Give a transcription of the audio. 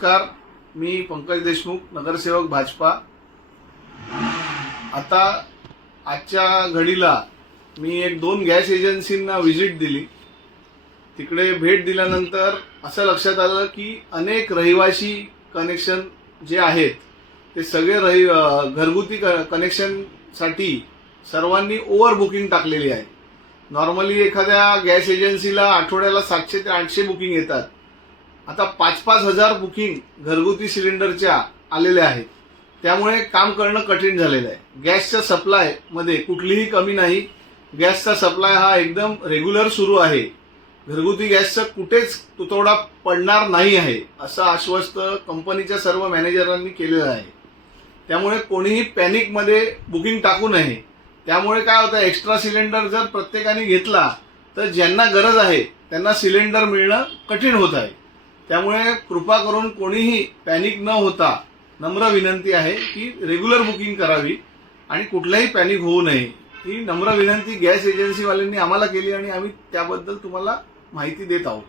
नमस्कार, मी पंकज देशमुख, नगरसेवक भाजपा। आता आजच्या घडीला मी एक 2 गॅस एजन्सींना व्हिजिट दिली। तिकडे भेट दिल्यानंतर असं लक्षात आलं की अनेक रहिवासी कनेक्शन जे आहेत ते सगळे घरगुती कनेक्शनसाठी सर्वांनी ओव्हर बुकिंग टाकलेली आहे। नॉर्मली एखाद्या गॅस एजन्सीला आठवड्याला 700 ते 800 बुकिंग येतात। आता 5-5 हजार बुकिंग घरगुती सिलेंडरच्या आलेल्या आहेत। त्यामुळे काम करणं कठीण झालेलं आहे। गॅसच्या सप्लाय मध्ये कुठलीही कमी नाही। गॅसचा सप्लाय हा एकदम रेग्युलर सुरू आहे। घरगुती गॅसचा कुठेच तुटवडा पडणार नाही आहे असं आश्वस्त कंपनीच्या सर्व मॅनेजरांनी केलेलं आहे। त्यामुळे कोणीही पॅनिक मध्ये बुकिंग टाकू नये। त्यामुळे काय होतं, एक्स्ट्रा सिलेंडर जर प्रत्येकाने घेतला तर ज्यांना गरज आहे त्यांना सिलेंडर मिळणं कठीण होत आहे। त्यामुळे कृपा करून कोणीही पॅनिक न होता नम्र विनंती आहे की रेग्युलर बुकिंग करावी आणि कुठलाही पॅनिक होऊ नये। ही नम्र विनंती गॅस एजन्सीवाल्यांनी आम्हाला केली आणि आम्ही त्याबद्दल तुम्हाला माहिती देत आहोत।